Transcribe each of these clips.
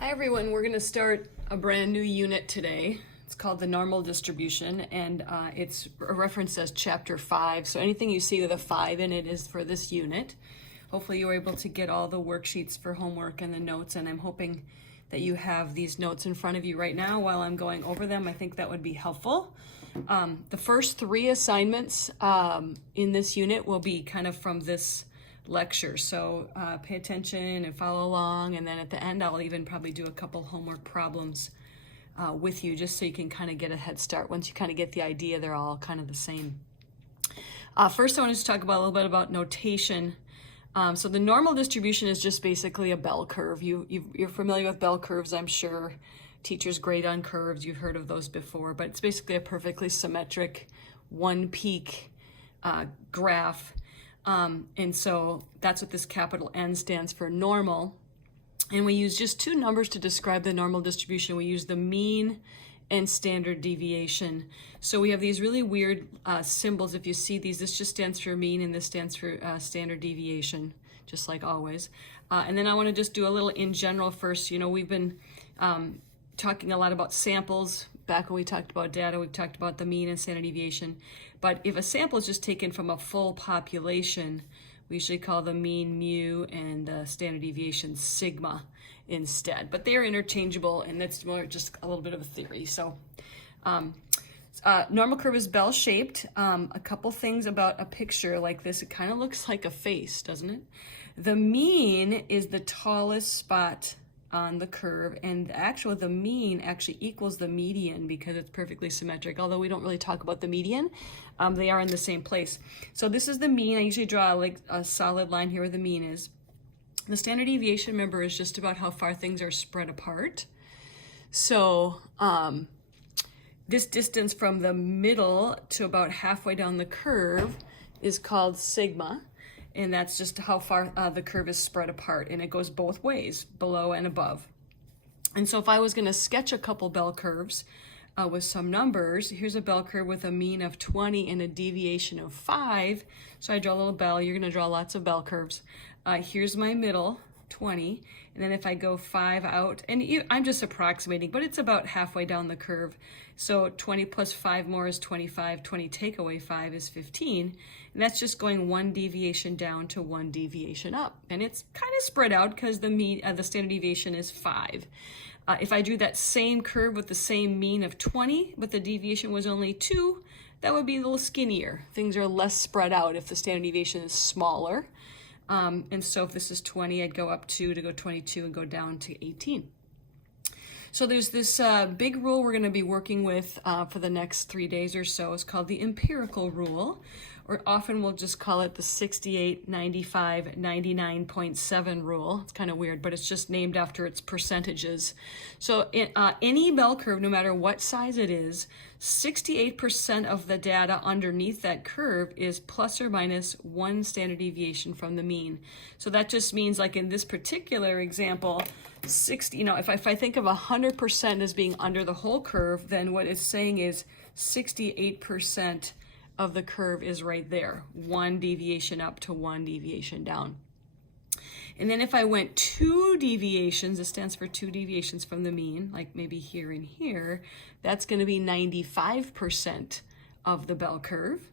Hi everyone, we're going to start a brand new unit today. It's called the normal distribution, and it's referenced as chapter 5. So anything you see with a 5 in it is for this unit. Hopefully you were able to get all the worksheets for homework and the notes, and I'm hoping that you have these notes in front of you right now while I'm going over them. I think that would be helpful. The first 3 assignments in this unit will be kind of from this lecture, so pay attention and follow along, and then at the end I'll even probably do a couple homework problems with you, just so you can kind of get a head start. Once you kind of get the idea, they're all kind of the same. First I wanted to talk about a little bit about notation. So the normal distribution is just basically a bell curve. You're familiar with bell curves, I'm sure. Teachers grade on curves, you've heard of those before, but it's basically a perfectly symmetric one peak graph. And so that's what this capital N stands for, normal. And we use just 2 numbers to describe the normal distribution. We use the mean and standard deviation. So we have these really weird symbols. If you see these, this just stands for mean and this stands for standard deviation, just like always. And then I want to just do a little in general first. You know, we've been talking a lot about samples. Back when we talked about data, we've talked about the mean and standard deviation. But if a sample is just taken from a full population, we usually call the mean mu and the standard deviation sigma instead. But they're interchangeable, and that's more just a little bit of a theory. So normal curve is bell-shaped. A couple things about a picture like this. It kind of looks like a face, doesn't it? The mean is the tallest spot on the curve, and the mean actually equals the median because it's perfectly symmetric. Although we don't really talk about the median, they are in the same place. So this is the mean. I usually draw like a solid line here where the mean is. The standard deviation, remember, is just about how far things are spread apart. So this distance from the middle to about halfway down the curve is called sigma. And that's just how far the curve is spread apart, and it goes both ways, below and above. And so if I was going to sketch a couple bell curves with some numbers, here's a bell curve with a mean of 20 and a deviation of 5. So I draw a little bell. You're going to draw lots of bell curves. Here's my middle, 20. And then if I go 5 out, and I'm just approximating, but it's about halfway down the curve. So 20 plus 5 more is 25. 20 take away 5 is 15. And that's just going 1 deviation down to 1 deviation up. And it's kind of spread out because the standard deviation is 5. If I drew that same curve with the same mean of 20, but the deviation was only 2, that would be a little skinnier. Things are less spread out if the standard deviation is smaller. And so if this is 20, I'd go up 2 to go 22 and go down to 18. So there's this big rule we're going to be working with for the next 3 days or so. It's called the empirical rule, or often we'll just call it the 68, 95, 99.7 rule. It's kind of weird, but it's just named after its percentages. So any bell curve, no matter what size it is, 68% of the data underneath that curve is plus or minus 1 standard deviation from the mean. So that just means, like in this particular example, 60, if I think of 100% as being under the whole curve, then what it's saying is 68% of the curve is right there, 1 deviation up to 1 deviation down. And then if I went 2 deviations, it stands for 2 deviations from the mean, like maybe here and here, that's going to be 95% of the bell curve.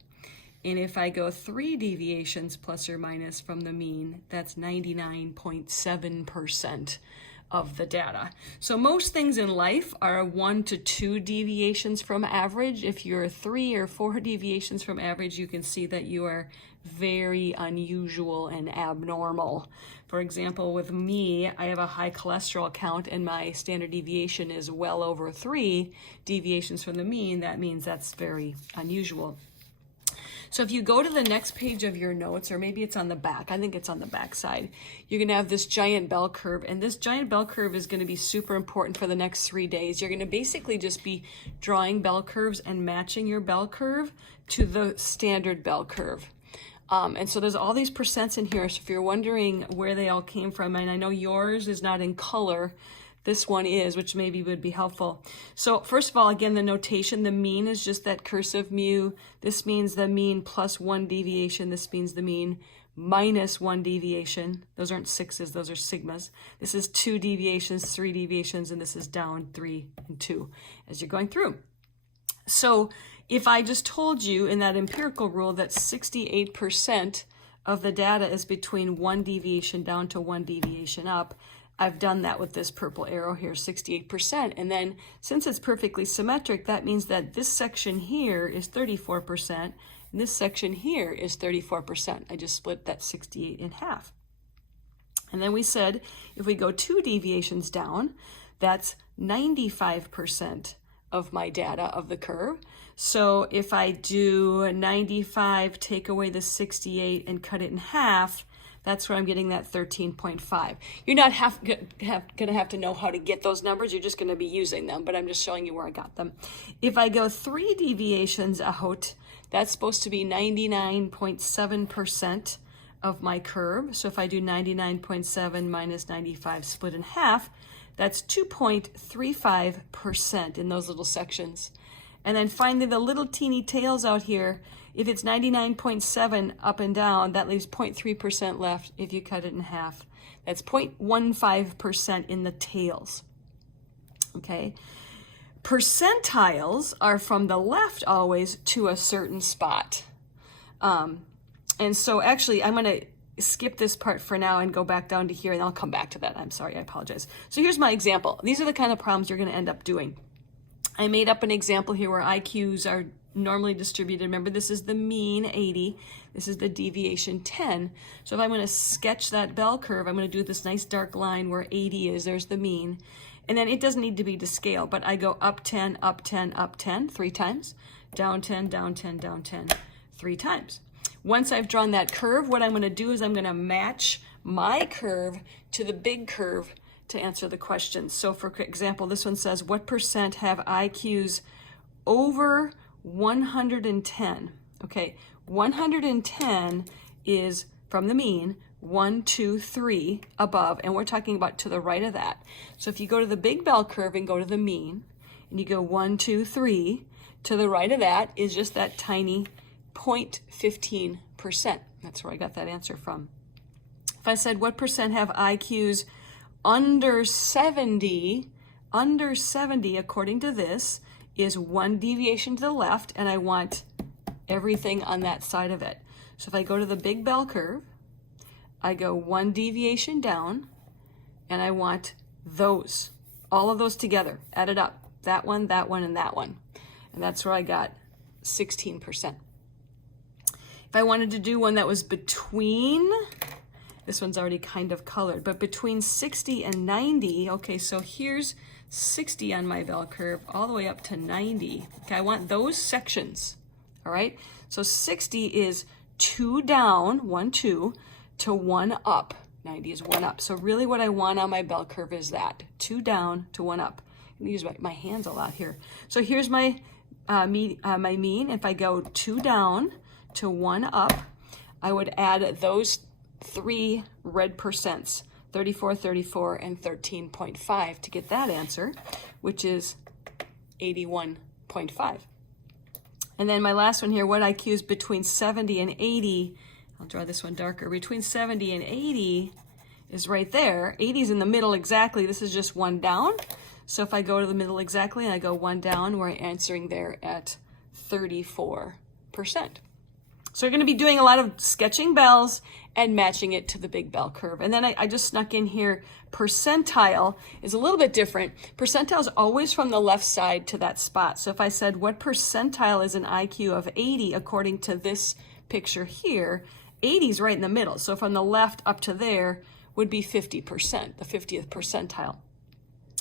And if I go 3 deviations plus or minus from the mean, that's 99.7% of the data. So most things in life are 1 to 2 deviations from average. If you're 3 or 4 deviations from average, you can see that you are very unusual and abnormal. For example, with me, I have a high cholesterol count and my standard deviation is well over 3 deviations from the mean. That means that's very unusual. So if you go to the next page of your notes, or maybe it's on the back, I think it's on the back side, you're going to have this giant bell curve. And this giant bell curve is going to be super important for the next 3 days. You're going to basically just be drawing bell curves and matching your bell curve to the standard bell curve. And so there's all these percents in here. So if you're wondering where they all came from, and I know yours is not in color, this one is, which maybe would be helpful. So first of all, again, the notation, the mean is just that cursive mu. This means the mean plus 1 deviation. This means the mean minus 1 deviation. Those aren't sixes, those are sigmas. This is 2 deviations, 3 deviations, and this is down 3 and 2 as you're going through. So if I just told you in that empirical rule that 68% of the data is between 1 deviation down to 1 deviation up, I've done that with this purple arrow here, 68%. And then since it's perfectly symmetric, that means that this section here is 34%, and this section here is 34%. I just split that 68 in half. And then we said if we go 2 deviations down, that's 95% of my data of the curve. So if I do 95, take away the 68 and cut it in half, that's where I'm getting that 13.5. You're not going to have to know how to get those numbers. You're just going to be using them, but I'm just showing you where I got them. If I go 3 deviations out, that's supposed to be 99.7% of my curve. So if I do 99.7 minus 95 split in half, that's 2.35% in those little sections. And then finally, the little teeny tails out here, if it's 99.7 up and down, that leaves 0.3% left if you cut it in half. That's 0.15% in the tails. Okay. Percentiles are from the left always to a certain spot. And so actually, I'm going to skip this part for now and go back down to here, and I'll come back to that. I'm sorry, I apologize. So here's my example. These are the kind of problems you're going to end up doing. I made up an example here where IQs are normally distributed. Remember, this is the mean 80. This is the deviation 10. So if I'm going to sketch that bell curve, I'm going to do this nice dark line where 80 is. There's the mean. And then it doesn't need to be to scale, but I go up 10, up 10, up 10 3 times, down 10, down 10, down 10 3 times. Once I've drawn that curve, what I'm going to do is I'm going to match my curve to the big curve to answer the question. So for example, this one says, what percent have IQs over 110? Okay, 110 is from the mean, 1, 2, 3 above, and we're talking about to the right of that. So if you go to the big bell curve and go to the mean, and you go 1, 2, 3, to the right of that is just that tiny 0.15%. That's where I got that answer from. If I said, what percent have IQs under 70, according to this, is 1 deviation to the left, and I want everything on that side of it. So if I go to the big bell curve, I go 1 deviation down, and I want those, all of those together, added up, that one, and that one. And that's where I got 16%. If I wanted to do one that was between, this one's already kind of colored, but between 60 and 90, okay, so here's 60 on my bell curve all the way up to 90. Okay, I want those sections, all right? So 60 is 2 down, 1, 2, to 1 up. 90 is 1 up. So really what I want on my bell curve is that, 2 down to 1 up. I'm gonna use my hands a lot here. So here's my mean. If I go 2 down to 1 up, I would add those 3 red percents, 34, 34, and 13.5 to get that answer, which is 81.5. And then my last one here, what IQs between 70 and 80, I'll draw this one darker, between 70 and 80 is right there. 80 is in the middle exactly. This is just 1 down. So if I go to the middle exactly and I go 1 down, we're answering there at 34%. So we're going to be doing a lot of sketching bells and matching it to the big bell curve. And then I just snuck in here, percentile is a little bit different. Percentile is always from the left side to that spot. So if I said, what percentile is an IQ of 80 according to this picture here, 80 is right in the middle. So from the left up to there would be 50%, the 50th percentile.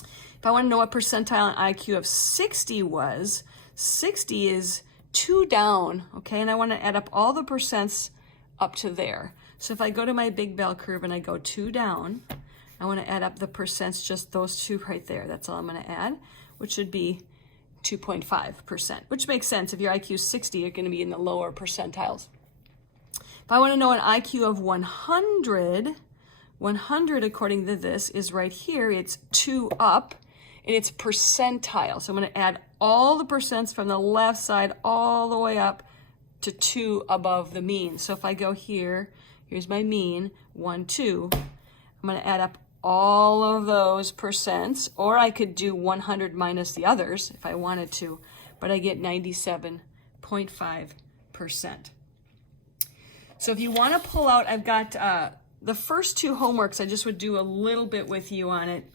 If I want to know what percentile an IQ of 60 was, 60 is 2 down, okay? And I want to add up all the percents up to there. So if I go to my big bell curve and I go 2 down, I want to add up the percents, just those 2 right there. That's all I'm going to add, which should be 2.5%, which makes sense. If your IQ is 60, you're going to be in the lower percentiles. If I want to know an IQ of 100, 100 according to this is right here. It's 2 up, and it's percentile. So I'm going to add all the percents from the left side all the way up to 2 above the mean. So if I go here, Here's my mean, 1, 2. I'm going to add up all of those percents, or I could do 100 minus the others if I wanted to, but I get 97.5%. So if you want to pull out, I've got the first 2 homeworks, I just would do a little bit with you on it.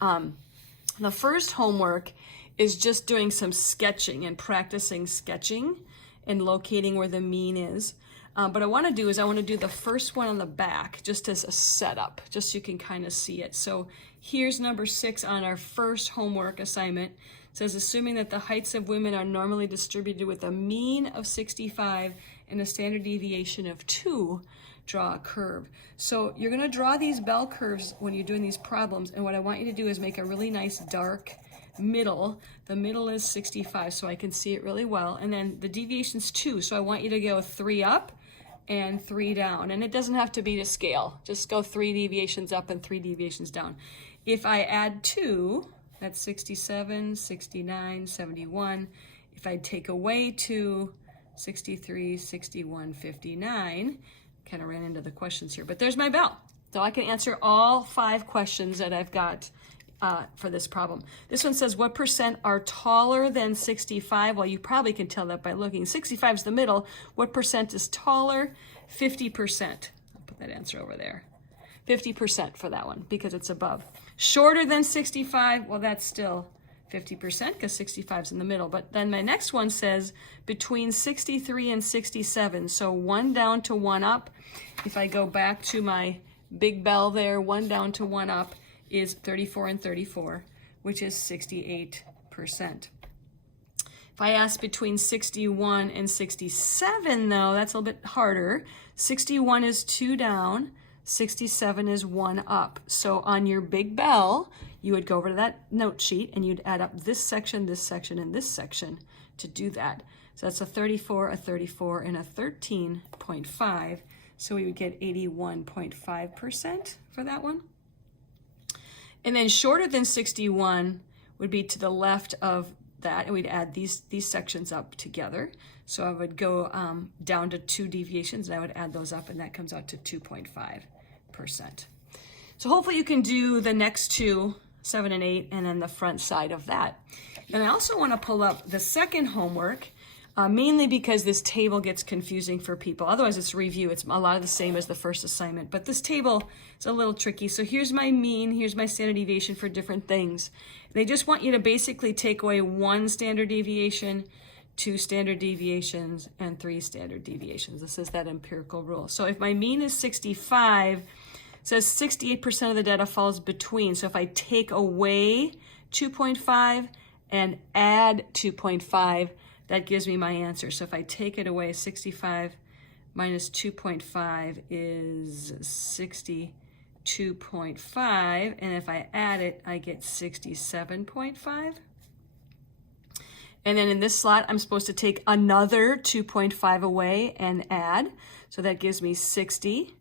The first homework is just doing some sketching and practicing sketching and locating where the mean is. But I want to do the first one on the back just as a setup, just so you can kind of see it. So here's number 6 on our first homework assignment. It says, assuming that the heights of women are normally distributed with a mean of 65 and a standard deviation of 2, draw a curve. So you're going to draw these bell curves when you're doing these problems, and what I want you to do is make a really nice dark middle. The middle is 65, so I can see it really well, and then the deviation's 2, so I want you to go 3 up and 3 down, and it doesn't have to be to scale. Just go 3 deviations up and 3 deviations down. If I add 2, that's 67, 69, 71. If I take away 2, 63, 61, 59. Kind of ran into the questions here, but there's my bell. So I can answer all 5 questions that I've got for this problem. This one says, what percent are taller than 65? Well, you probably can tell that by looking. 65 is the middle. What percent is taller? 50%. I'll put that answer over there. 50% for that one because it's above. Shorter than 65, well, that's still 50% because 65 is in the middle. But then my next one says between 63 and 67. So 1 down to 1 up. If I go back to my big bell there, 1 down to 1 up is 34 and 34, which is 68%. If I ask between 61 and 67, though, that's a little bit harder. 61 is 2 down, 67 is 1 up. So on your big bell, you would go over to that note sheet and you'd add up this section, and this section to do that. So that's a 34, a 34, and a 13.5. So we would get 81.5% for that one. And then shorter than 61 would be to the left of that, and we'd add these sections up together. So I would go down to 2 deviations, and I would add those up, and that comes out to 2.5%. So hopefully you can do the next 2, 7 and 8, and then the front side of that. And I also want to pull up the second homework, mainly because this table gets confusing for people. Otherwise, it's review. It's a lot of the same as the first assignment, but this table is a little tricky. So here's my mean, here's my standard deviation for different things. They just want you to basically take away 1 standard deviation, 2 standard deviations, and 3 standard deviations. This is that empirical rule. So if my mean is 65, it says 68% of the data falls between. So if I take away 2.5 and add 2.5, that gives me my answer. So if I take it away, 65 minus 2.5 is 62.5. And if I add it, I get 67.5. And then in this slot, I'm supposed to take another 2.5 away and add. So that gives me 60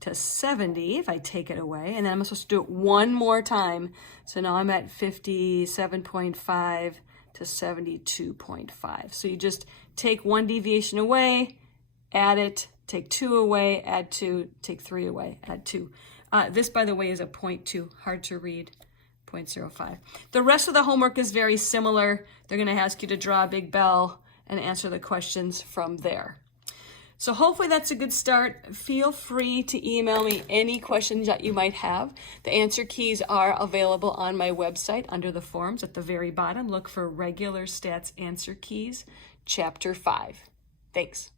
to 70 if I take it away. And then I'm supposed to do it one more time. So now I'm at 57.5 to 72.5. So you just take 1 deviation away, add it, take 2 away, add 2, take 3 away, add 2. This, by the way, is a 0.2, hard to read, 0.05. The rest of the homework is very similar. They're going to ask you to draw a big bell and answer the questions from there. So hopefully that's a good start. Feel free to email me any questions that you might have. The answer keys are available on my website under the forms at the very bottom. Look for Regular Stats Answer Keys, Chapter 5. Thanks.